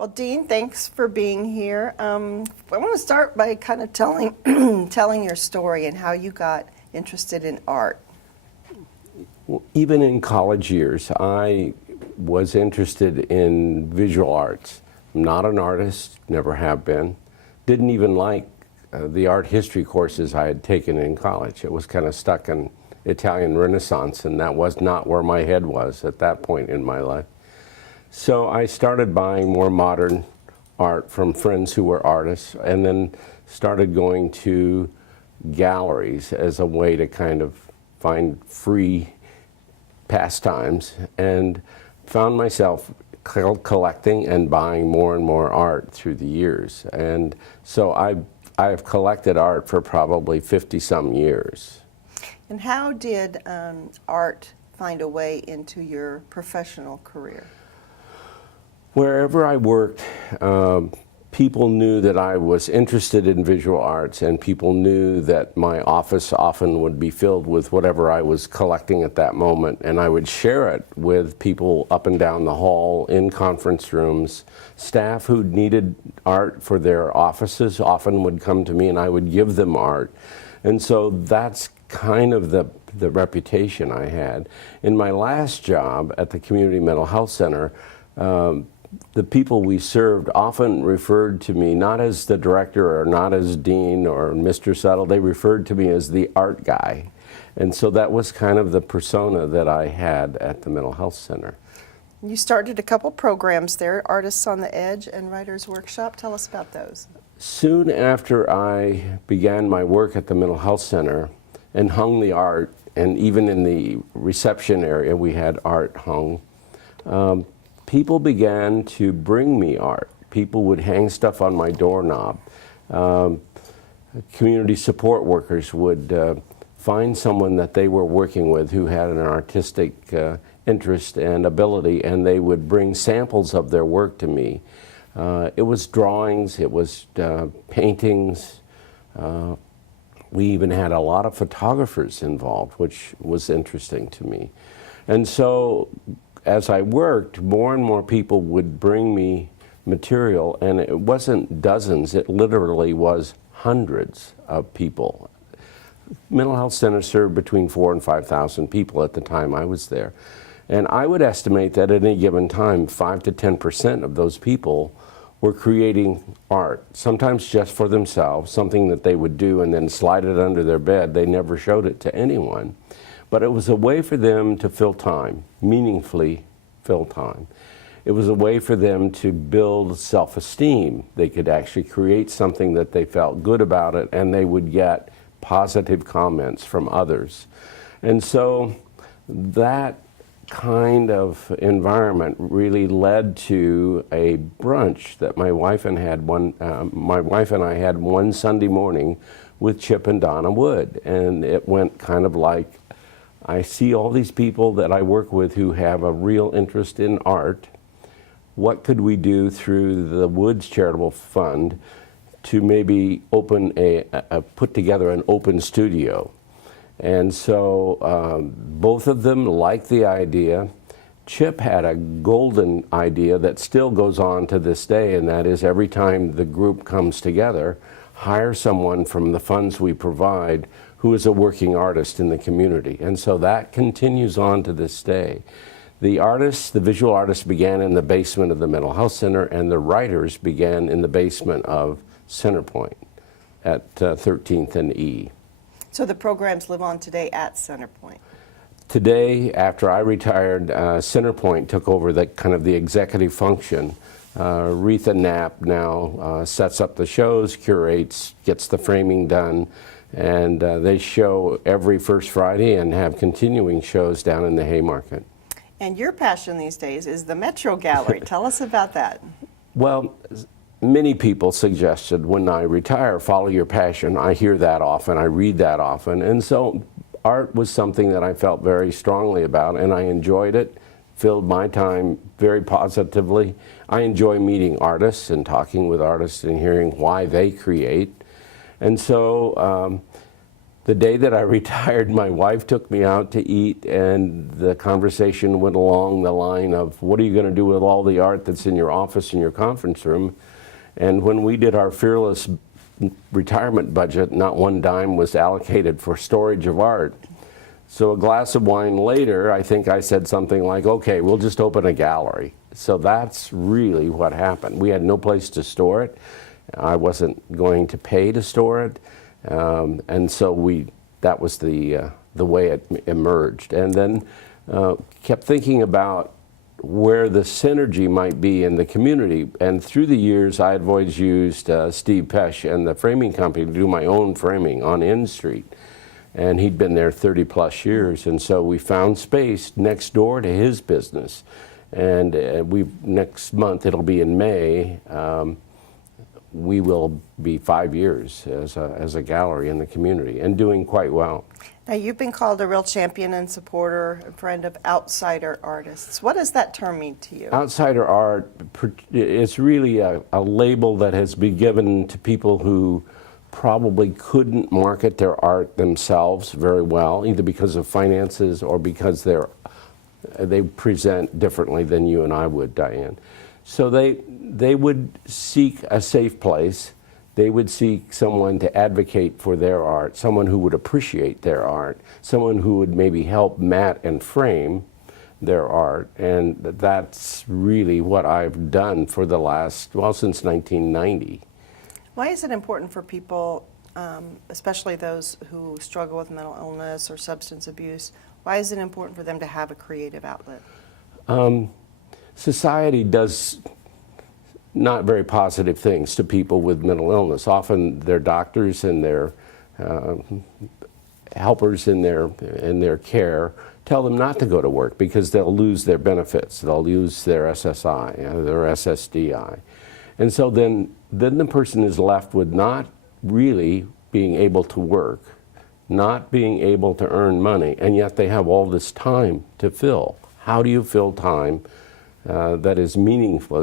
Well, Dean, thanks for being here. I want to start by kind of telling telling your story and how you got interested in art. Even in college years, I was interested in visual arts. I'm not an artist, never have been. Didn't even like the art history courses I had taken in college. It was kind of stuck in Italian Renaissance, and that was not where my head was at that point in my life. So I started buying more modern art from friends who were artists, and then started going to galleries as a way to kind of find free pastimes, and found myself collecting and buying more and more art through the years. And so I have collected art for probably 50-some years. And how did art find a way into your professional career? Wherever I worked, people knew that I was interested in visual arts, and people knew that my office often would be filled with whatever I was collecting at that moment, and I would share it with people up and down the hall, in conference rooms. Staff who needed art for their offices often would come to me, and I would give them art. And so that's kind of the reputation I had. In my last job at the Community Mental Health Center, the people we served often referred to me not as the director or not as dean or Mr. Settle. They referred to me as the art guy. And so that was kind of the persona that I had at the Mental Health Center. You started a couple programs there, Artists on the Edge and Writers Workshop. Tell us about those. Soon after I began my work at the Mental Health Center and hung the art, and even in the reception area we had art hung, people began to bring me art. People would hang stuff on my doorknob. Community support workers would find someone that they were working with who had an artistic interest and ability, and they would bring samples of their work to me. It was drawings, it was paintings. We even had a lot of photographers involved, which was interesting to me. And so as I worked, more and more people would bring me material, and it wasn't dozens, it literally was hundreds of people. Mental Health Center served between 4,000 and 5,000 people at the time I was there. And I would estimate that at any given time, 5 to 10% of those people were creating art, sometimes just for themselves, something that they would do and then slide it under their bed. They never showed it to anyone. But it was a way for them to fill time, meaningfully fill time. It was a way for them to build self-esteem. They could actually create something that they felt good about it, and they would get positive comments from others. And so that kind of environment really led to a brunch that my wife and I had one Sunday morning with Chip and Donna Wood. And it went kind of like, I see all these people that I work with who have a real interest in art. What could we do through the Woods Charitable Fund to maybe open put together an open studio? And so both of them liked the idea. Chip had a golden idea that still goes on to this day, and that is every time the group comes together, hire someone from the funds we provide who is a working artist in the community. And so that continues on to this day. The visual artists began in the basement of the Mental Health Center, and the writers began in the basement of Centerpoint at 13th and E. So the programs live on today at Centerpoint. Today, after I retired, Centerpoint took over the executive function. Retha Knapp now sets up the shows, curates, gets the framing done, and they show every first Friday and have continuing shows down in the Haymarket. And your passion these days is the Metro Gallery. Tell us about that. Well, many people suggested when I retire, follow your passion. I hear that often, I read that often, and so art was something that I felt very strongly about, and I enjoyed it, filled my time very positively. I enjoy meeting artists and talking with artists and hearing why they create. And so The day that I retired, my wife took me out to eat, and the conversation went along the line of, what are you going to do with all the art that's in your office and your conference room? And when we did our fearless retirement budget, not one dime was allocated for storage of art. So a glass of wine later, I think I said something like, okay, we'll just open a gallery. So that's really what happened. We had no place to store it. I wasn't going to pay to store it. And so that was the way it emerged. And then kept thinking about where the synergy might be in the community. And through the years, I had always used Steve Pesch and the framing company to do my own framing on N Street. And he'd been there 30 plus years. And so we found space next door to his business. And next month, it'll be in May, we will be 5 years as a gallery in the community and doing quite well. Now, you've been called a real champion and supporter and friend of outsider artists. What does that term mean to you? Outsider art is really a label that has been given to people who probably couldn't market their art themselves very well, either because of finances or because they present differently than you and I would, Diane. So they would seek a safe place. They would seek someone to advocate for their art, someone who would appreciate their art, someone who would maybe help mat and frame their art. And that's really what I've done for the last, well, since 1990. Why is it important for people, especially those who struggle with mental illness or substance abuse, why is it important for them to have a creative outlet? Society does not very positive things to people with mental illness. Often their doctors and their helpers in their care tell them not to go to work because they'll lose their benefits. They'll lose their SSI, their SSDI. And so then the person is left with not really being able to work, not being able to earn money, and yet they have all this time to fill. How do you fill time that is meaningful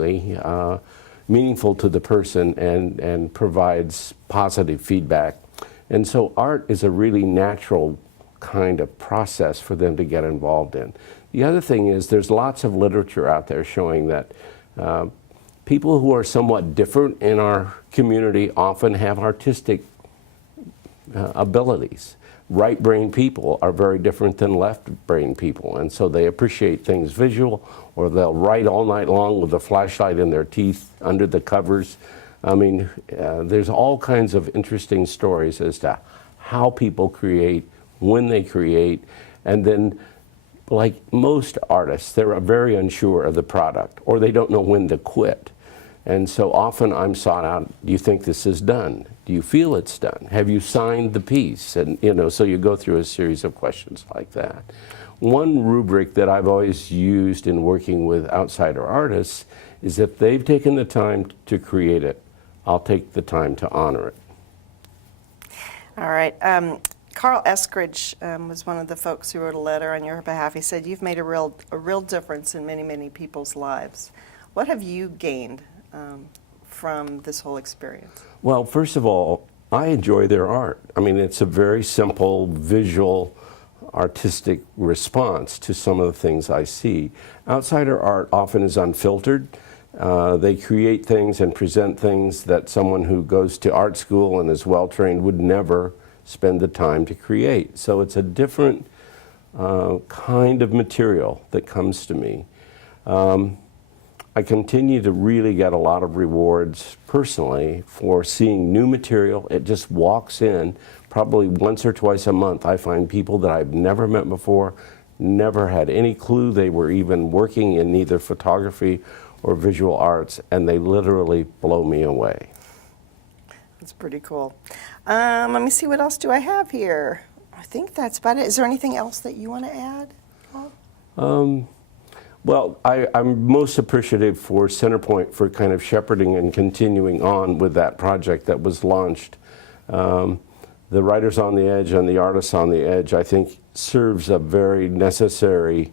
to the person and provides positive feedback? And so art is a really natural kind of process for them to get involved in. The other thing is there's lots of literature out there showing that people who are somewhat different in our community often have artistic abilities. Right-brained people are very different than left-brained people, and so they appreciate things visual, or they'll write all night long with a flashlight in their teeth under the covers. I mean, there's all kinds of interesting stories as to how people create, when they create, and then, like most artists, they're very unsure of the product, or they don't know when to quit. And so often I'm sought out, do you think this is done? Do you feel it's done? Have you signed the piece? And so you go through a series of questions like that. One rubric that I've always used in working with outsider artists is if they've taken the time to create it, I'll take the time to honor it. All right. Carl Eskridge was one of the folks who wrote a letter on your behalf. He said, you've made a real difference in many, many people's lives. What have you gained from this whole experience? Well, first of all, I enjoy their art. I mean, it's a very simple, visual, artistic response to some of the things I see. Outsider art often is unfiltered. They create things and present things that someone who goes to art school and is well-trained would never spend the time to create. So it's a different kind of material that comes to me. I continue to really get a lot of rewards personally for seeing new material. It just walks in probably once or twice a month. I find people that I've never met before, never had any clue they were even working in either photography or visual arts, and they literally blow me away. That's pretty cool. Let me see, what else do I have here? I think that's about it. Is there anything else that you want to add, Paul? Well, I'm most appreciative for Centerpoint for kind of shepherding and continuing on with that project that was launched. The Writers on the Edge and the Artists on the Edge, I think, serves a very necessary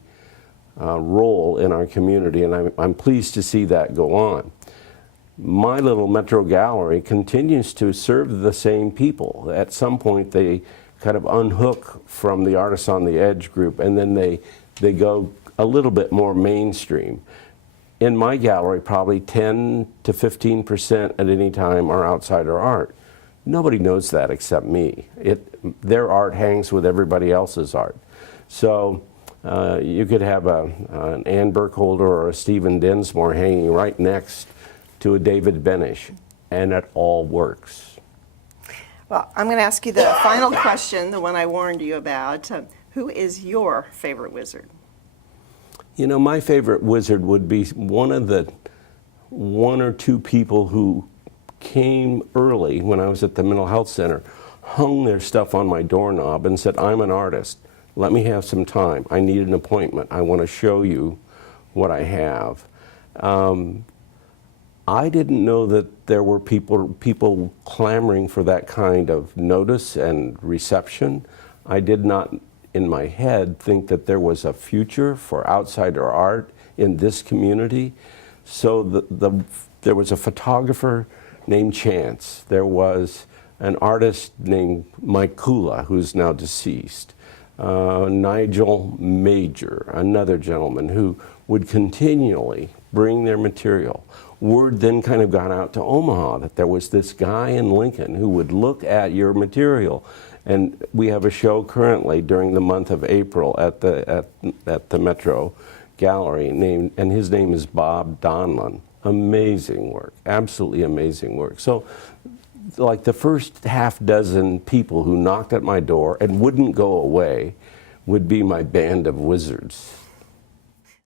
role in our community, and I'm pleased to see that go on. My little Metro Gallery continues to serve the same people. At some point, they kind of unhook from the Artists on the Edge group, and then they go a little bit more mainstream. In my gallery, probably 10 to 15% at any time are outsider art. Nobody knows that except me. Their art hangs with everybody else's art. So you could have an Anne Burkholder or a Stephen Dinsmore hanging right next to a David Benish, and it all works. Well, I'm going to ask you the final question, the one I warned you about. Who is your favorite wizard? You know, my favorite wizard would be one of the one or two people who came early when I was at the mental health center, hung their stuff on my doorknob and said, "I'm an artist. Let me have some time. I need an appointment. I want to show you what I have." I didn't know that there were people clamoring for that kind of notice and reception. I did not, in my head, think that there was a future for outsider art in this community. So there was a photographer named Chance. There was an artist named Mike Kula, who's now deceased. Nigel Major, another gentleman who would continually bring their material. Word then kind of got out to Omaha that there was this guy in Lincoln who would look at your material. And we have a show currently during the month of April at the Metro Gallery, and his name is Bob Donlon. Amazing work, absolutely amazing work. So, like the first half dozen people who knocked at my door and wouldn't go away would be my band of wizards.